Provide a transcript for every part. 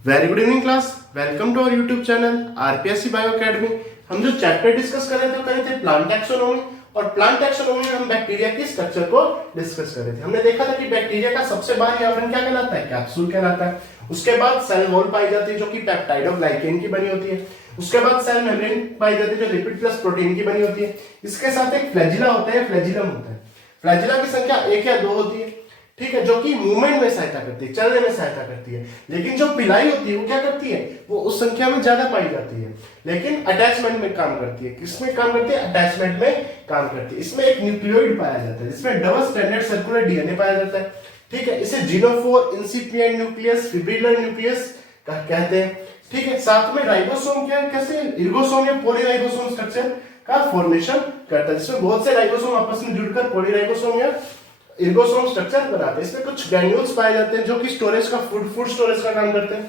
Very good evening class. Welcome to our YouTube channel RPSC bio academy. हम जो chapter discuss कर रहे थे प्लांट टैक्सोनॉमी, और प्लांट टैक्सोनॉमी में हम बैक्टीरिया की स्ट्रक्चर को डिस्कस कर रहे थे। हमने देखा था कि बैक्टीरिया का सबसे बाहरी आवरण क्या कहलाता है? कैप्सूल कहलाता है। उसके बाद सेल वॉल पाई जाती है जो कि पेप्टाइड और ग्लाइकेन की बनी होती है। उसके बाद सेल मेम्ब्रेन पाई जाती है जो लिपिड प्लस प्रोटीन की बनी होती है। इसके साथ एक फ्लैजिला होता है, फ्लैजिलम होता है। फ्लैजिला की संख्या 1 या 2 होती है, ठीक है, जो कि मूवमेंट में सहायता करती है, चलने में सहायता करती है। लेकिन जो पिलाई होती है वो क्या करती है? वो उस संख्या में ज्यादा पाई जाती है, लेकिन अटैचमेंट में काम करती है। किसमें काम करती है? अटैचमेंट में काम करती है। इसमें एक न्यूक्लियोइड पाया जाता है जिसमें डबल स्ट्रैंडेड सर्कुलर डीएनए पाया जाता है, ठीक है। इसे जीनोफोर, इंसिपिएंट न्यूक्लियस, फिब्रिलर न्यूक्लियस कहते हैं, ठीक है। साथ में राइबोसोम क्या कैसे इर्गोसोम या पॉलीराइबोसोम स्ट्रक्चर का फॉर्मेशन करता है, जिसमें बहुत से राइबोसोम आपस में जुड़कर पॉलीराइबोसोम या इर्गोसोम स्ट्रक्चर बनाते हैं। इसमें कुछ ग्रैन्यूल्स पाए जाते हैं जो कि स्टोरेज का फूड स्टोरेज का काम करते हैं।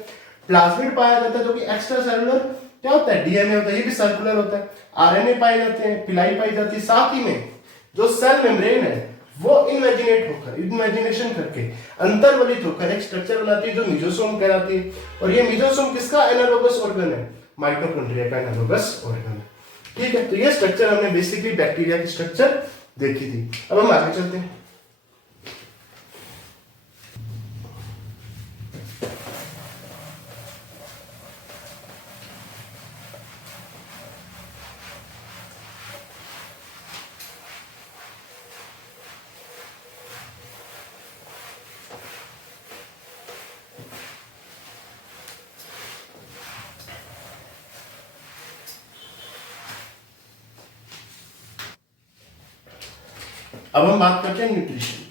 प्लाज्मिड पाया जाता है जो कि एक्स्ट्रा सेलुलर क्या होता है? डीएनए होता है, ये भी सर्कुलर होता है। आरएनए पाए जाते हैं, पिलाई पाई जाती है। साथ ही में जो सेल मेम्ब्रेन है वो इमेजिनेशन करके अंतर्वलित होकर एक स्ट्रक्चर बनाती है जो मिजोसोम कहलाती है। और ये मिजोसोम किसका एनालोगस ऑर्गन है? माइटोकॉन्ड्रिया का एनालोगस ऑर्गन है, ठीक है। तो ये स्ट्रक्चर हमने बेसिकली बैक्टीरिया की स्ट्रक्चर देखी थी। अब हम आगे चलते हैं। अब हम बात करते हैं न्यूट्रिशन की।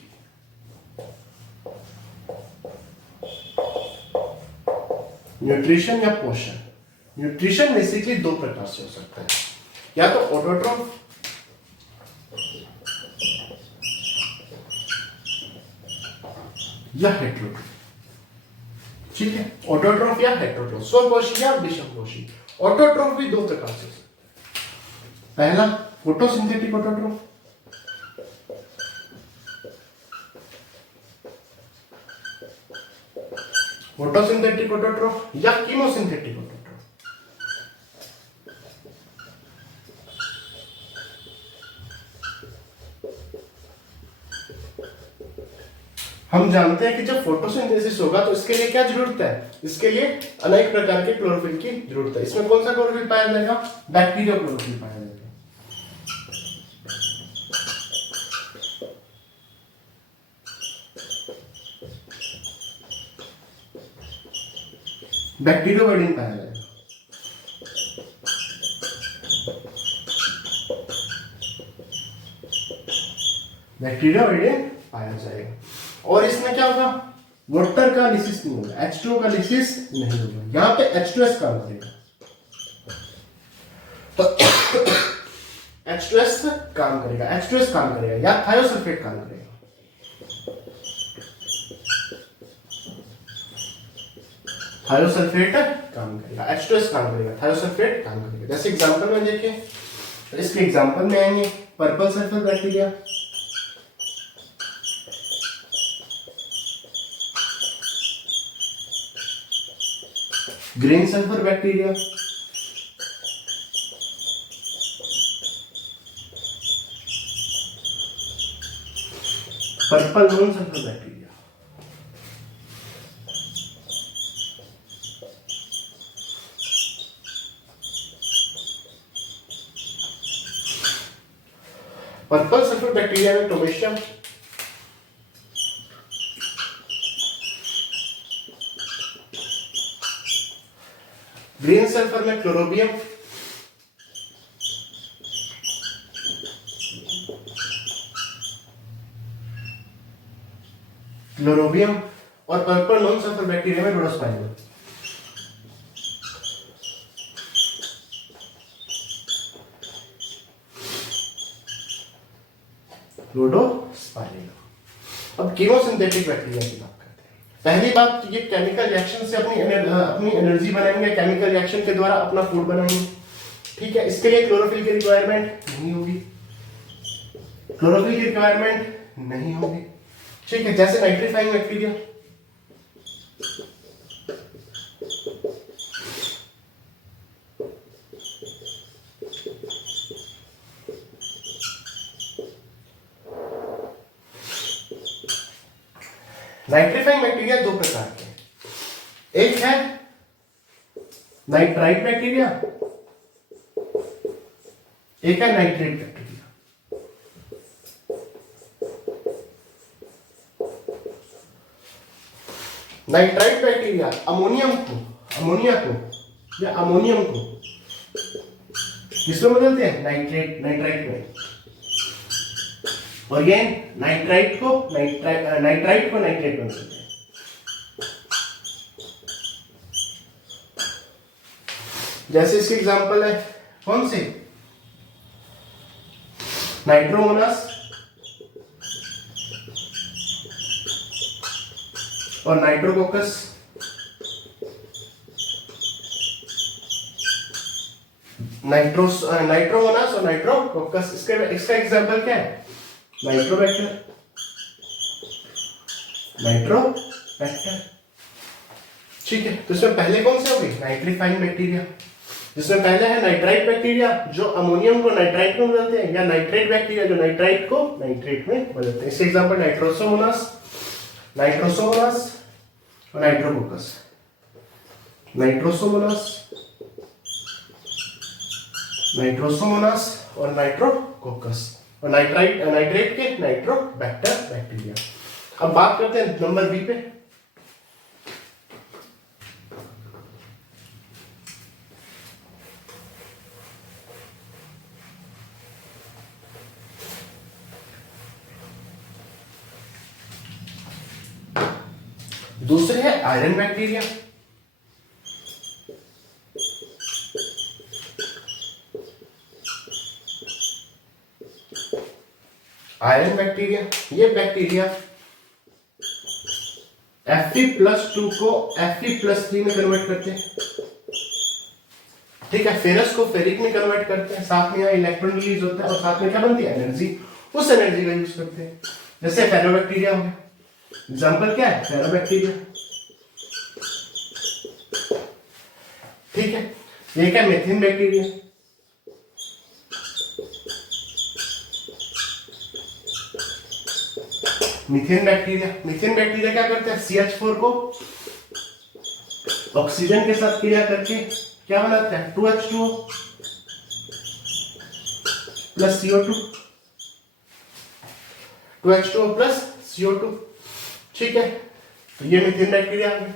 न्यूट्रिशन या पोषण। न्यूट्रिशन बेसिकली दो प्रकार से हो सकता है, या तो ऑटोट्रोफ या हेट्रोट्रोफ, ठीक है। ऑटोट्रोफ या हेट्रोट्रोफ, स्वपोषी या विषमपोषी। ऑटोट्रोफ भी दो प्रकार से हो सकता है। पहला फोटोसिंथेटिक ऑटोट्रोफ, फोटोसिंथेटिक ऑटोट्रोफ या कीमोसिंथेटिक ऑटोट्रोफ। हम जानते हैं कि जब फोटोसिंथेसिस होगा तो इसके लिए क्या जरूरत है? इसके लिए अनेक प्रकार के क्लोरोफिल की जरूरत है। इसमें कौन सा क्लोरोफिल पाया जाएगा? बैक्टीरिया क्लोरोफिल पाया जाएगा। बैक्टीरियोबाइडिन पाया जाएगा। बैक्टीरियोबाइडिन पाया जाएगा। और इसमें क्या होगा? वाटर का लिसिस नहीं होगा, H2O का लिसिस नहीं होगा। यहां पे H2S काम करेगा, तो H2S काम करेगा, H2S काम करेगा या थायोसल्फेट काम करेगा। थायोसल्फेट काम करेगा, H2S काम करेगा, थायोसल्फेट काम करेगा। जैसे एग्जांपल में देखिए, इसके एग्जांपल में आएंगे purple sulphur bacteria, green sulphur bacteria, purple non sulphur bacteria. Purple sulphur bacteria में टोमेशियम, ग्रीन सल्फर में क्लोरोबियम, और पर्पल नॉन सल्फर बैक्टीरिया में रोडोस्पाइरम। अब कीमोसिंथेटिक बैक्टीरिया की बात करते हैं। पहली बात, ये केमिकल रिएक्शन से अपनी एनर्जी बनाएंगे, केमिकल रिएक्शन के द्वारा अपना फूड बनाएंगे, ठीक है। इसके लिए क्लोरोफिल की रिक्वायरमेंट नहीं होगी, क्लोरोफिल की रिक्वायरमेंट नहीं होगी, ठीक है। जैसे नाइट्रीफाइंग बैक्टीरिया, नाइट्रीफाइंग बैक्टीरिया दो प्रकार के, एक है नाइट्राइट बैक्टीरिया, एक है nitrate bacteria. Nitrite bacteria ammonia को किसमें बदलते हैं? नाइट्राइट में। और ये नाइट्राइट को नाइट्रेट में बदलते हैं। जैसे इसके एग्जांपल है कौन से? नाइट्रोमोनास और नाइट्रोकोकस। नाइट्रोमोनास और नाइट्रोकोकस, इसका एग्जांपल क्या है? नाइट्रोबैक्टर। ठीक है, तो इसमें पहले कौन से हो गए? नाइट्रीफाइंग बैक्टीरिया, जिसमें पहले है नाइट्राइट बैक्टीरिया जो अमोनियम को नाइट्राइट में बदलते हैं, या नाइट्रेट बैक्टीरिया जो नाइट्राइट को नाइट्रेट में बदलते हैं। इसके एग्जांपल नाइट्रोसोमोनास और नाइट्रोकोकस। नाइट्रोसोमोनास और नाइट्रोकोकस, और नाइट्रेट के नाइट्रोबैक्टर बैक्टीरिया। अब बात करते हैं नंबर बी पे। दूसरे है आयरन बैक्टीरिया। आयरन बैक्टीरिया, ये बैक्टीरिया Fe+2 को Fe+3 में कन्वर्ट करते हैं। ठीक है, फेरस को फेरिक में कन्वर्ट करते हैं, साथ में यहाँ इलेक्ट्रॉन रिलीज होता है और साथ में क्या बनती है? एनर्जी। उस एनर्जी का यूज करते हैं। जैसे फेरोबैक्टीरिया हो गया, एग्जांपल क्या है? फेरोबैक्टीरिया। ठीक है, ये क्या? Methane bacteria. मीथेन बैक्टीरिया क्या करते हैं? CH4 को ऑक्सीजन के साथ क्रिया करके क्या बनाते हैं? 2H2O plus CO2। 2H2O plus CO2। ठीक है, तो ये मीथेन बैक्टीरिया आ गए।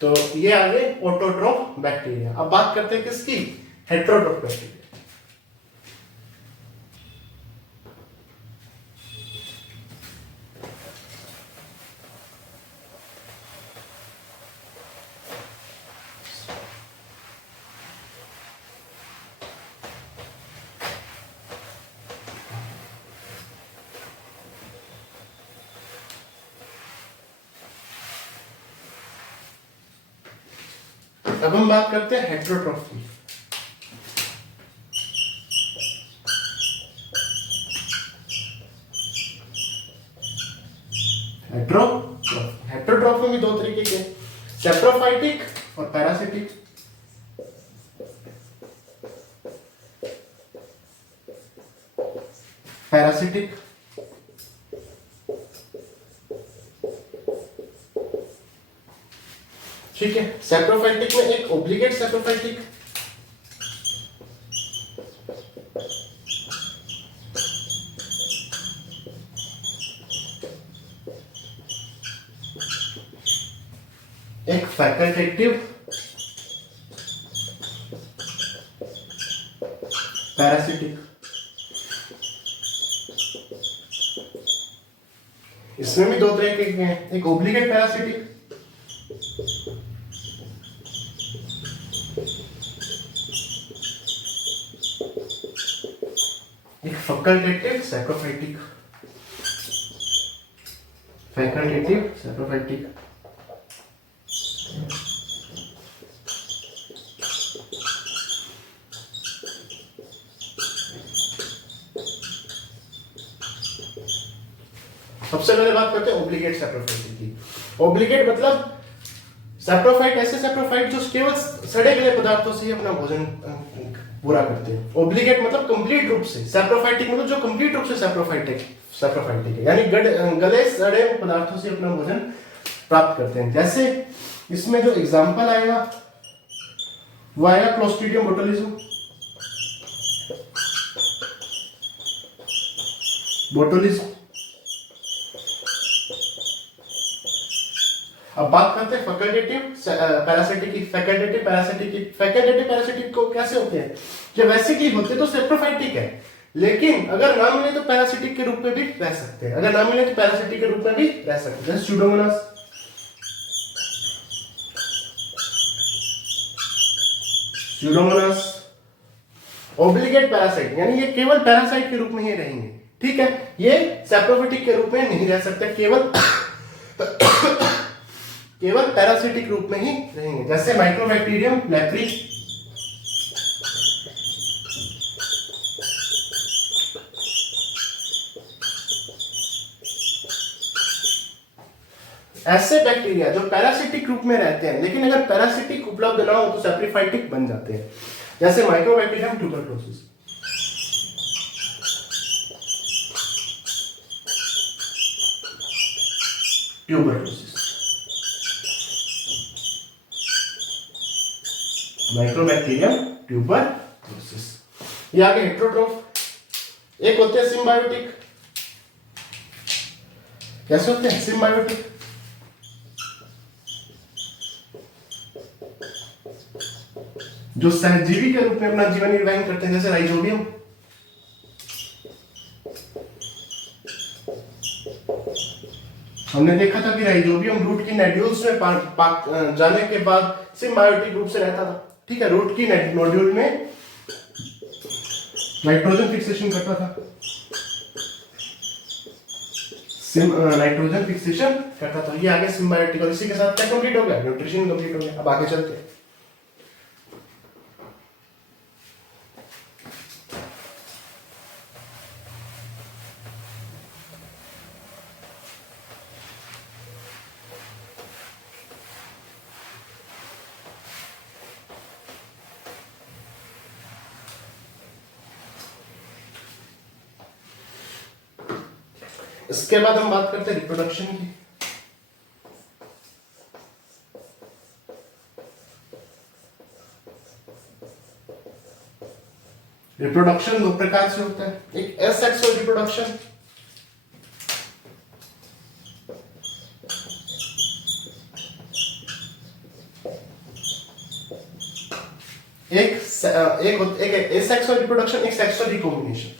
तो ये आ गए ऑटोट्रोफ बैक्टीरिया। अब बात करते हैं किसकी? हेटेरोट्रोफ बैक्टीरिया। अब हम बात करते हैं हेटेरोट्रोफ की। हेटेरोट्रोफ में भी दो तरीके के, सैप्रोफाइटिक और पैरासिटिक। ठीक है, सैप्रोफाइटिक में एक ओब्लिगेट सैप्रोफाइटिक, एक फैकल्टेटिव पैरासिटिक। इसमें भी दो तरह के हैं, एक ओब्लिगेट पैरासिटिक, एक फैकल्टेटिव सैप्रोफाइटिक। सबसे पहले बात करते हैं ओब्लिगेट सैप्रोफाइट की। ओब्लिगेट मतलब सैप्रोफाइट, ऐसे सैप्रोफाइट जो केवल सड़े गले पदार्थों से ही अपना भोजन पूरा करते हैं। ओब्लिगेट मतलब कंप्लीट रूप से, सैप्रोफाइटिक मतलब जो कंप्लीट रूप से सैप्रोफाइटिक है, यानी गले सड़े पदार्थों से अपना भोजन प्राप्त करते हैं। जैसे इसमें जो एग्जांपल आएगा वो आएगा क्लोस्ट्रीडियम बोटुलिज्म। अब बात करते हैं फैकल्टेटिव पैरासिटिक की। फैकल्टेटिव पैरासिटिक को कैसे होते हैं, जब वैसे होते तो सेप्रोफाइटिक है, लेकिन अगर ना मिले तो पैरासिटिक के रूप में भी रह सकते हैं। अगर ना मिले तो पैरासिटिक के रूप में भी रह सकते हैं। जैसे स्यूडोमोनास ओब्लिगेट पैरासाइट, यानी ये केवल पैरासाइट के रूप में ही रहेंगे। ठीक है, ये सैप्रोफाइटिक के रूप में नहीं रह सकते, केवल पैरासिटिक रूप में ही रहेंगे। जैसे माइक्रोबैक्टीरियम लेप्री, ऐसे बैक्टीरिया जो पैरासिटिक रूप में रहते हैं, लेकिन अगर पैरासिटिक उपलब्ध ना हो तो सैप्रोफाइटिक बन जाते हैं। जैसे माइक्रोबैक्टीरियम ट्यूबरक्लोसिस। Mycobacterium tuberculosis. ये आगे हेटेरोट्रोफ। एक होते हैं सिम्बायोटिक। कैसे होते हैं सिम्बायोटिक? जो सहजीवी के रूप में अपना जीवन निर्वाह करते हैं, जैसे राइजोबियम। हमने देखा था कि राइजोबियम रूट की नोड्यूल्स में जाने के बाद सिम्बायोटिक रूप से रहता था। ठीक है, रूट की नोड्यूल में नाइट्रोजन फिक्सेशन करता था, नाइट्रोजन फिक्सेशन करता था। ये आगे सिम्बायोटिक, और इसी के साथ क्या कंप्लीट हो गया? न्यूट्रिशन कंप्लीट हो गया। अब आगे चलते हैं। इसके बाद हम बात करते हैं रिप्रोडक्शन की। रिप्रोडक्शन दो प्रकार से होता है, एक एसेक्सुअल रिप्रोडक्शन, एक एसेक्सुअल रिप्रोडक्शन, एक सेक्सुअल रिकॉम्बिनेशन।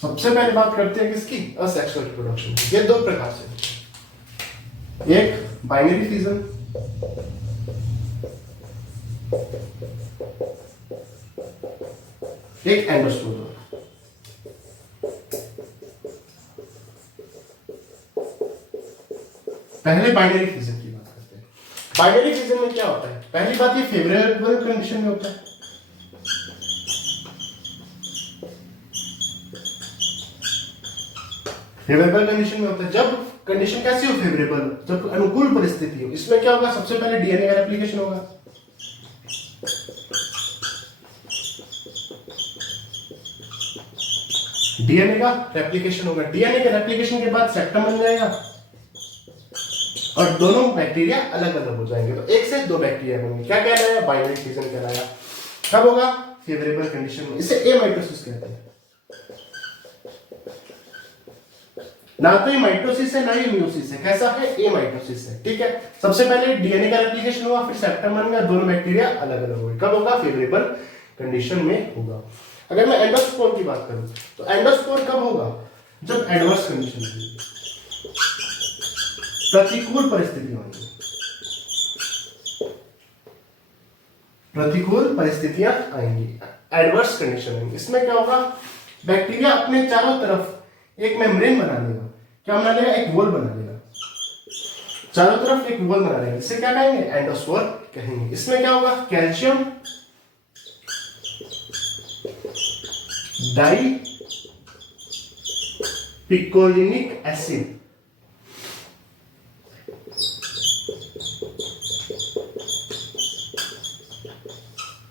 सबसे पहले बात करते हैं किसकी? Asexual reproduction. ये दो प्रकार से होती है, एक बाइनरी फिजन, एक एंडोस्पर्म। पहले बाइनरी फिजन की बात करते हैं। बाइनरी फिजन में क्या होता है? पहली बात, ये फेवरेबल कंडीशन में होता है। फेवरेबल कंडीशन में होता है। जब कंडीशन कैसी हो? फेवरेबल, जब अनुकूल परिस्थिति हो। इसमें क्या होगा? सबसे पहले डीएनए का रेप्लिकेशन होगा। डीएनए का रेप्लिकेशन होगा। डीएनए के रेप्लिकेशन के बाद सेप्टम बन जाएगा और दोनों बैक्टीरिया अलग अलग हो जाएंगे। तो एक से दो बैक्टीरिया बनेंगे। क्या कहलाया? बाइनरी फिजन कहलाया। कब होगा? फेवरेबल कंडीशन में। इसे एमाइटोसिस कहते हैं। ना तो ये माइटोसिस है, ना ये म्यूसिस है। कैसा है? एमाइटोसिस है। ठीक है, सबसे पहले डीएनए का रेप्लिकेशन हुआ, फिर सेप्टम बन गया, दोनों बैक्टीरिया अलग अलग हो गए। कब होगा? फेवरेबल कंडीशन में होगा। अगर मैं एंडोस्पोर की बात करूं तो एंडोस्पोर कब होगा? जब एडवर्स कंडीशन होगी, प्रतिकूल परिस्थिति होगी। प्रतिकूल परिस्थितियां आएंगी, एडवर्स कंडीशन आएंगी। इसमें क्या होगा? बैक्टीरिया अपने चारों तरफ एक मेम्ब्रेन बना लेगा। क्या बना लेगा? एक वॉल बना लेगा। चारों तरफ एक वॉल बना लेगा। इसे क्या कहेंगे? एंडोस्पोर कहेंगे। इसमें क्या होगा? Calcium dipicolinic acid.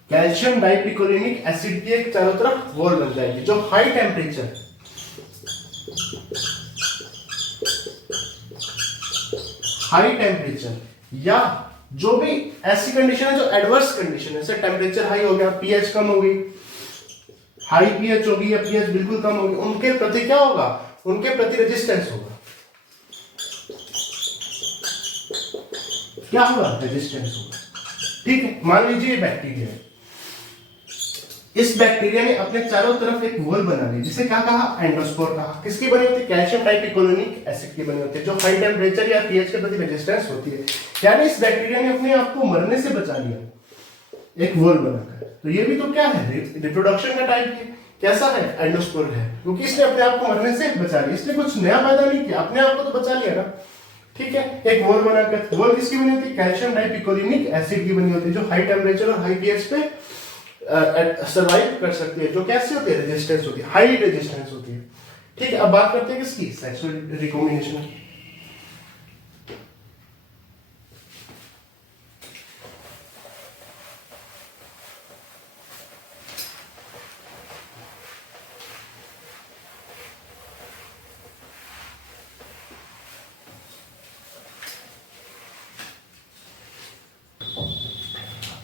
Calcium dipicolinic acid की एक चारों तरफ वॉल बन जाएगी जो हाई टेम्परेचर या जो भी ऐसी कंडीशन है जो एडवर्स कंडीशन है, जैसे टेम्परेचर हाई हो गया, पीएच कम हो गई, हाई पीएच होगी या पीएच बिल्कुल कम होगी, उनके प्रति क्या होगा, उनके प्रति रेजिस्टेंस होगा। क्या होगा, रेजिस्टेंस होगा। ठीक है, मान लीजिए बैक्टीरिया है, इस बैक्टीरिया ने अपने चारों तरफ एक वॉल बना ली, जिसे क्या कहा, एंडोस्पोर कहा। किसकी बनी होती है, कैल्शियम डाइपिकोलिनिक एसिड की बनी होती है, जो हाई टेम्परेचर या पीएच के प्रति रेजिस्टेंस होती है। यानी इस बैक्टीरिया ने अपने आप को मरने से बचा लिया एक वॉल बनाकर। तो ये भी तो क्या है, रिप्रोडक्शन का टाइप है। कैसा है, एंडोस्पोर है, क्योंकि इसने अपने आप को मरने से बचा लिया। इसने कुछ नया पैदा नहीं किया, अपने आप को तो बचा लिया ना। ठीक है, एक वॉल बनाकर, वॉल किसकी बनी होती है, कैल्शियम डाइपिकोलिनिक एसिड की बनी होती है, जो हाई टेम्परेचर और हाई पीएच पे सर्वाइव कर सकती है, जो कैसी होती है, रेजिस्टेंस होती है, हाई रेजिस्टेंस होती है। ठीक है, अब बात करते हैं किसकी, सेक्सुअल रिकॉम्बिनेशन की।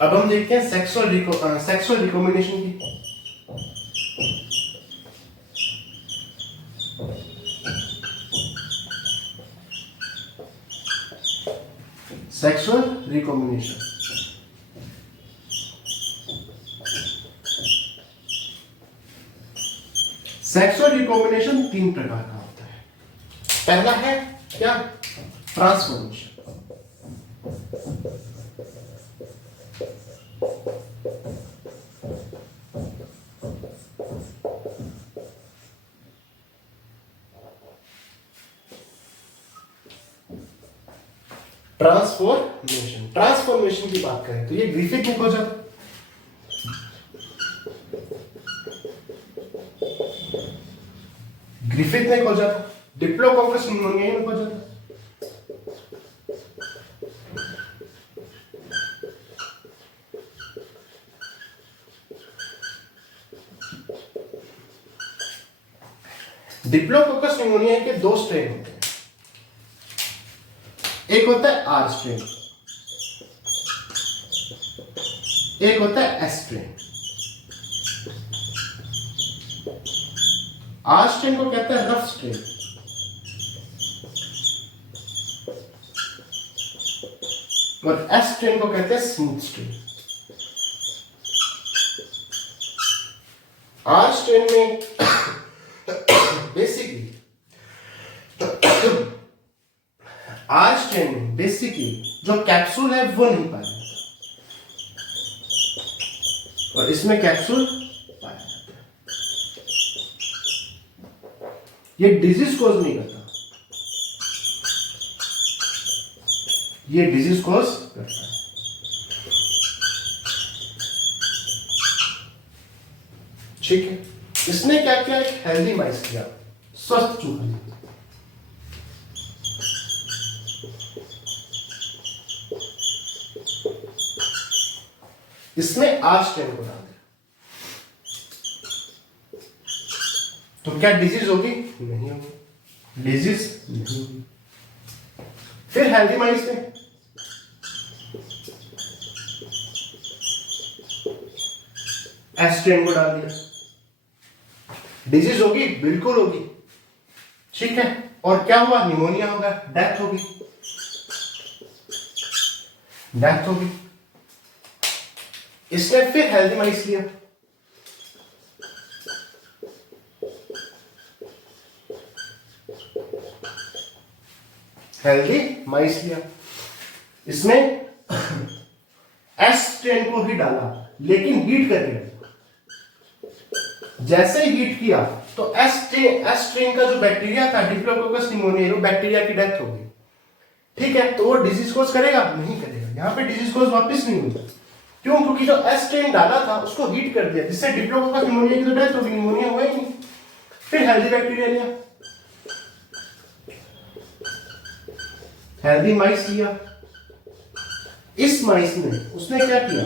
अब हम देखते हैं सेक्सुअल रिकॉम्बिनेशन की। सेक्सुअल रिकॉम्बिनेशन तीन प्रकार का होता है। पहला है क्या, ट्रांसफॉर्मेशन। ट्रांसफॉर्मेशन की बात करें तो ये ग्रिफिथ ने खोजा था। डिप्लोकोकस निमोनिया ने खोजा था। डिप्लोकोकस निमोनिया के दो स्ट्रेन होते हैं, एक होता है आर स्ट्रेन, एक होता है एस स्ट्रेन। आर स्ट्रेन को कहते हैं रफ स्ट्रेन, और एस स्ट्रेन को कहते हैं स्मूथ स्ट्रेन। आर स्ट्रेन में बेसिकली जो कैप्सूल है वो नहीं पाया जाता, और इसमें कैप्सूल पाया जाता है। ये डिजीज कॉज नहीं करता, ये डिजीज कॉज करता है। ठीक है, इसने क्या किया, एक हेल्दी माइस किया, स्वस्थ चूहा। इसमें आर स्ट्रेन को डाल दिया, तो क्या डिजीज होगी, नहीं होगी, डिजीज नहीं होगी। फिर हेल्दी माइस में एस स्ट्रेन को डाल दिया, डिजीज होगी, बिल्कुल होगी। ठीक है, और क्या हुआ, निमोनिया होगा, डेथ होगी। इसने फिर हेल्दी माइस लिया, इसमें एस स्ट्रेन को ही डाला, लेकिन हीट करके। जैसे ही हीट किया तो एस स्ट्रेन का जो बैक्टीरिया था, डिप्लोकोकस निमोनिया, वो बैक्टीरिया की डेथ हो गई। ठीक है, तो वो डिजीज कोज करेगा, नहीं करेगा। यहाँ पे डिजीज कोज वापस नहीं हुई, क्यों, क्योंकि जो एस स्ट्रेन डाला था उसको हीट कर दिया, जिससे डिप्लोकोकस निमोनिया की तो डेथ हो गई, निमोनिया हुआ ही नहीं। फिर हेल्दी बैक्टीरिया लिया, हेल्दी माइस लिया, इस माइस में उसने क्या किया,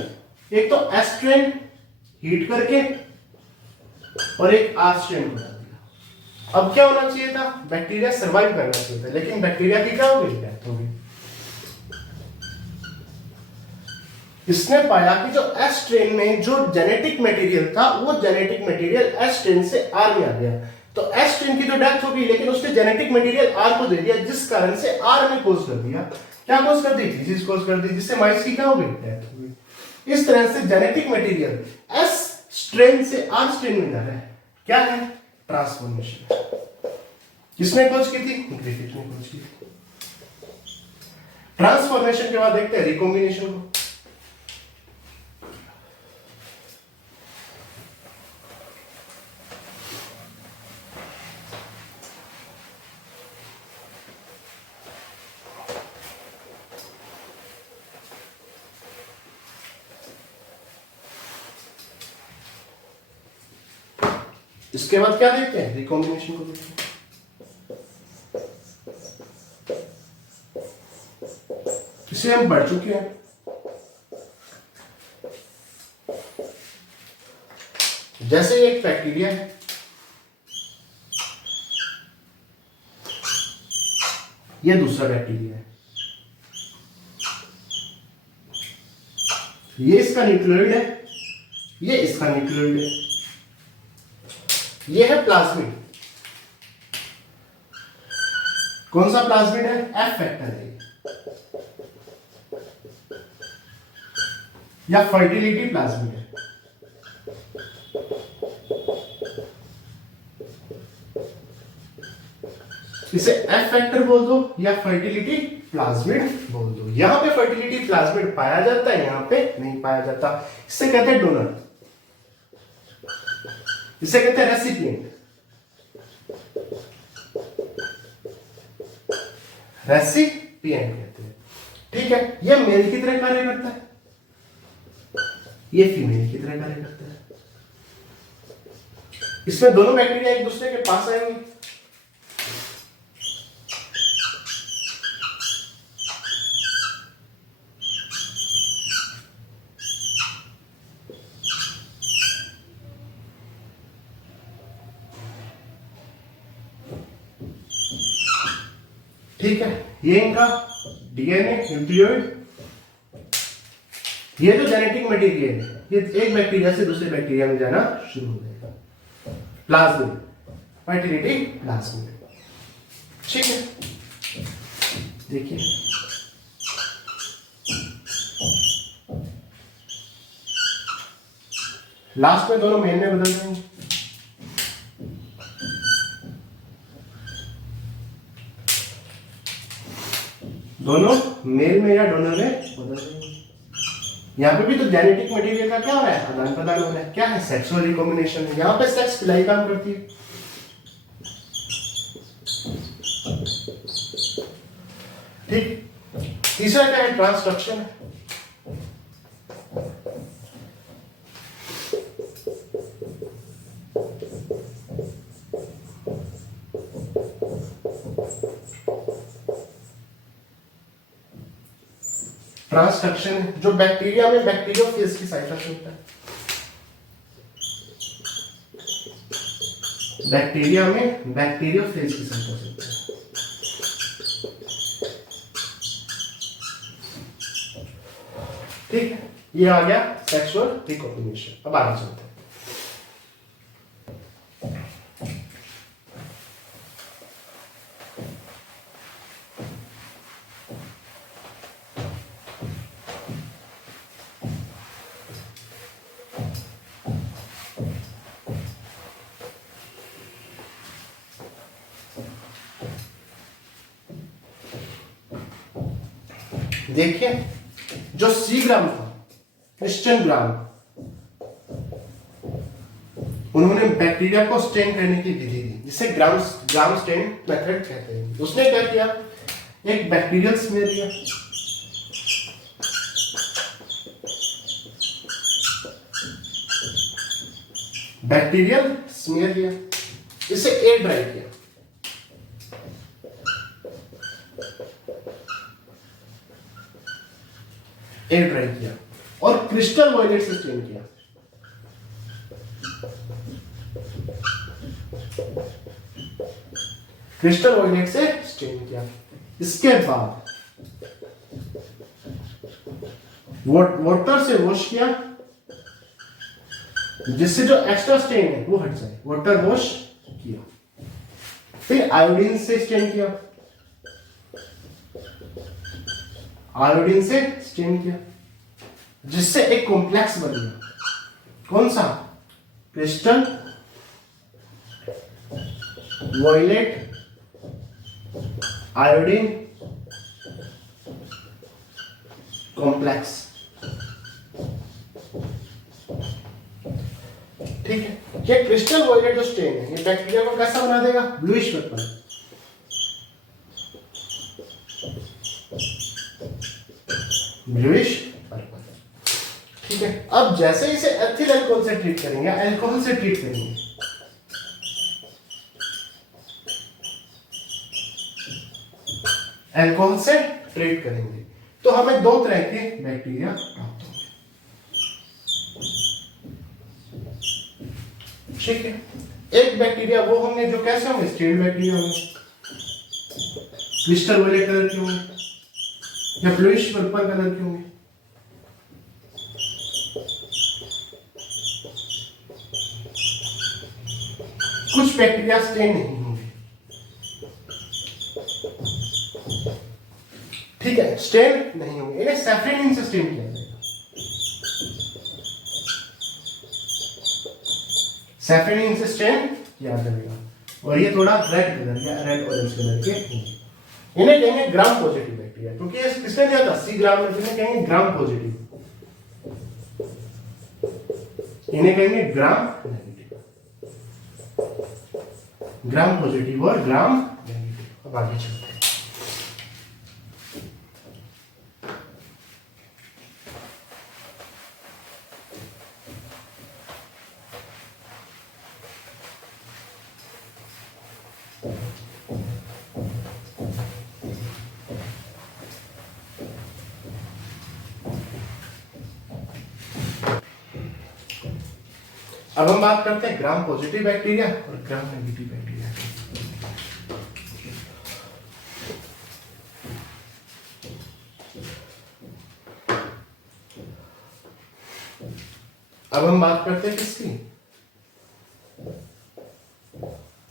एक तो एस स्ट्रेन हीट करके और एक आर स्ट्रेन बना दिया। अब क्या होना चाहिए था, बैक्टीरिया सर्वाइव करना चाहिए था, लेकिन बैक्टीरिया की क्या हो गई, डेथ हो गई। इसने पाया कि जो एस स्ट्रेन में जो जेनेटिक मटेरियल था वो जेनेटिक मटेरियल एस स्ट्रेन से आर में आ गया, तो एस स्ट्रेन की तो डेथ हो गई, लेकिन उसने जेनेटिक मटेरियल आर को दे दिया, जिस कारण से आर में कोज कर दिया। क्या कोज कर दी, डिजीज कोज कर दी, जिससे माइस की क्या हो गई, डेथ हो गई। इस तरह से जेनेटिक मटेरियल एस स्ट्रेन से आर स्ट्रेन में जा रहा है, क्या है, ट्रांसफॉर्मेशन। किसने खोज की थी, ग्रिफिथ ने खोज की थी। ट्रांसफॉर्मेशन के बाद देखते हैं रिकॉम्बिनेशन को। इसके बाद क्या देखते हैं, रिकॉम्बिनेशन को देखते हैं। इसे हम पढ़ चुके हैं। जैसे एक बैक्टीरिया है, ये दूसरा बैक्टीरिया है, ये इसका न्यूक्लियोइड है, ये इसका न्यूक्लियोइड है, ये है प्लाज्मिड। कौन सा प्लाज्मिड है, एफ फैक्टर है, या फर्टिलिटी प्लाज्मिड है। इसे एफ फैक्टर बोल दो या फर्टिलिटी प्लाज्मिड बोल दो। यहां पे फर्टिलिटी प्लाज्मिड पाया जाता है, यहां पे नहीं पाया जाता। इसे कहते हैं डोनर, इसे कहते हैं रेसिपिएंट। रेसिपिएंट कहते हैं, ठीक है। ये मेल की तरह कार्य करता है, ये फीमेल की तरह कार्य करता है। इसमें दोनों बैक्टीरिया एक दूसरे के पास आएंगे, ठीक है। ये इनका डीएनए न्यूक्लियोइड, ये जो जेनेटिक मटेरियल है, ये एक बैक्टीरिया से दूसरे बैक्टीरिया में जाना शुरू हो जाएगा। प्लाज्मिड, फर्टिलिटी प्लाज्मिड, ठीक है। देखिए लास्ट में दोनों मेल में बदल जाएंगे। दोनों मेल में या डोनर में बदल जाएंगे। यहाँ पे भी तो जेनेटिक मटेरियल का क्या हो रहा है, आदान प्रदान हो रहा है, क्या है, सेक्सुअल रिकॉम्बिनेशन है। यहाँ पे सेक्स पिलाई काम करती है, ठीक। तीसरा क्या है, ट्रांसडक्शन। ट्रांसडक्शन जो बैक्टीरिया में बैक्टीरियोफेज की सहायता से होता है। बैक्टीरिया में बैक्टीरियोफेज की सहायता से होता है, ठीक है। ये आ गया सेक्सुअल रिकॉम्बिनेशन। अब आगे चलते हैं। देखिए जो सी ग्राम था, क्रिश्चियन ग्राम, उन्होंने बैक्टीरिया को स्टेन करने की विधि दी, जिसे ग्राम स्टेन मेथड कहते हैं। उसने क्या किया, एक बैक्टीरियल स्मीयर लिया, बैक्टीरियल स्मीयर लिया, इसे एयर ड्राई किया, एयर ड्राई किया और क्रिस्टल वॉयलेट से स्टेन किया। क्रिस्टल वॉयलेट से स्टेन किया। इसके बाद वाटर से वॉश किया, जिससे जो एक्स्ट्रा स्टेन है वो हट जाए, वाटर वॉश किया। फिर आयोडीन से स्टेन किया, आयोडीन से स्टेन किया, जिससे एक कॉम्प्लेक्स बन गया। कौन सा? Crystal violet iodine complex. ठीक है, ये क्रिस्टल वॉयलेट जो स्टेन है ये बैक्टीरिया को कैसा बना देगा? Bluish purple. Bluish purple. ठीक है, अब जैसे इसे एथिल अल्कोहल से ट्रीट करेंगे, अल्कोहल से ट्रीट करेंगे, अल्कोहल से ट्रीट करेंगे तो हमें दो तरह के बैक्टीरिया प्राप्त होंगे। ठीक है, एक बैक्टीरिया वो होंगे जो कैसे होंगे? स्टेन्ड बैक्टीरिया होंगे, क्रिस्टल वॉयलेट कलर के होंगे या ब्लूइश पर्पल कलर के होंगे। कुछ बैक्टीरिया स्टेन नहीं होंगे। ठीक है, स्टेन नहीं होंगे, इन्हें सैफरनिन से स्टेन किया जाएगा। सैफरनिन से स्टेन किया जाएगा और ये थोड़ा रेड कलर या रेड ऑरेंज कलर के होंगे। इन्हें कहेंगे ग्राम पॉजिटिव बैक्टीरिया, क्योंकि इसने दिया था 80 ग्राम में, इन्हें कहेंगे ग्राम पॉजिटिव, इन्हें कहेंगे ग्राम नेगेटिव। ग्राम पॉजिटिव और ग्राम नेगेटिव। अब आगे चलते हैं। अब हम बात करते हैं ग्राम पॉजिटिव बैक्टीरिया और ग्राम नेगेटिव बैक्टीरिया। अब हम बात करते हैं किसकी?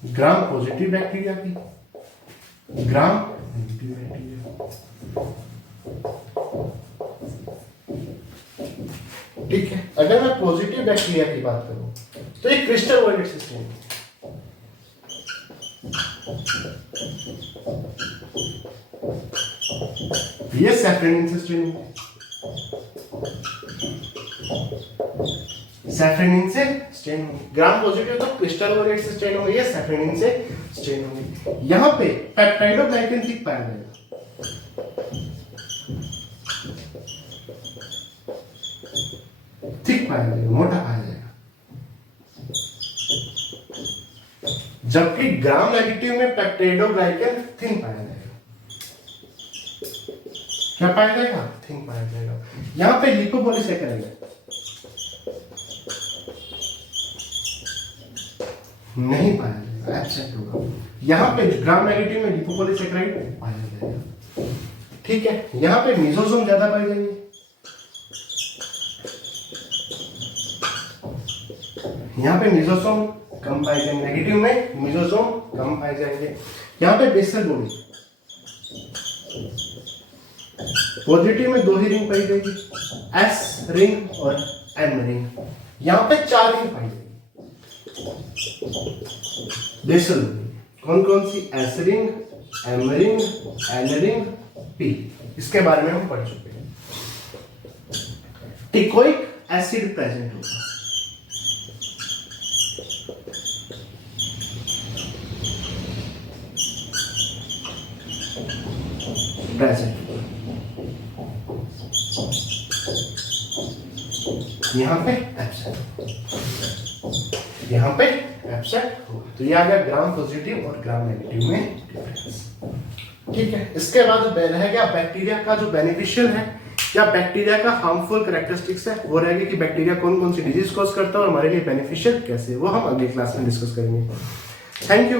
ग्राम पॉजिटिव बैक्टीरिया की, ग्राम नेगेटिव बैक्टीरिया। ठीक है, अगर मैं पॉजिटिव बैक्टीरिया की बात करूं तो एक क्रिस्टल वॉयलेट सिस्टम है। ये सैफरनिन सिस्टम है, सैफरनिन से स्टेन होंगे। ग्राम पॉजिटिव तो क्रिस्टल वॉयलेट से स्टेन होंगे, ये सैफरनिन से स्टेन होंगे। यहां पे पेप्टाइडोग्लाइकन ठीक पाया जाएगा। ठीक पाया जाएगा, मोटा पाया जाएगा। जबकि ग्राम नेगेटिव में पेप्टाइडोग्लाइकन थिन पाया जाएगा। क्या पाया जाएगा? थिन पाया जाएगा। यहां पे लिपोपॉलीसैकेराइड नहीं पाया जाएगा, एब्सेंट होगा। यहां पे ग्राम नेगेटिव में लिपोपॉलीसैकेराइड पाया जाएगा। ठीक है, यहां पे मेसोसोम ज्यादा पाए जाएंगे, यहाँ पे मेसोसोम कम पाए जाएंगे। नेगेटिव में मेसोसोम कम पाए जाएंगे। यहाँ पे बेसल बॉडी, पॉजिटिव में 2 ही रिंग पाई जाएगी, एस रिंग और एम रिंग। यहाँ पे 4 रिंग पाई जाएगी बेसल बॉडी। कौन कौन सी? S ring, M ring, L ring, P. इसके बारे में हम पढ़ चुके हैं। टिकोइक एसिड प्रेजेंट होगा, प्रेजेंट, यहाँ पे एब्सेंट, यहाँ पे एब्सेंट होगा। तो ये आ गया ग्राम पॉजिटिव और ग्राम नेगेटिव में डिफरेंस। ठीक है, इसके बाद रह गया बैक्टीरिया का जो बेनिफिशियल है या बैक्टीरिया का हार्मफुल कैरेक्टरिस्टिक्स है, वो रहेगी कि बैक्टीरिया कौन कौन सी डिजीज कॉज करता है और हमारे लिए बेनिफिशियल कैसे, वो हम अगली क्लास में डिस्कस करेंगे। Thank you.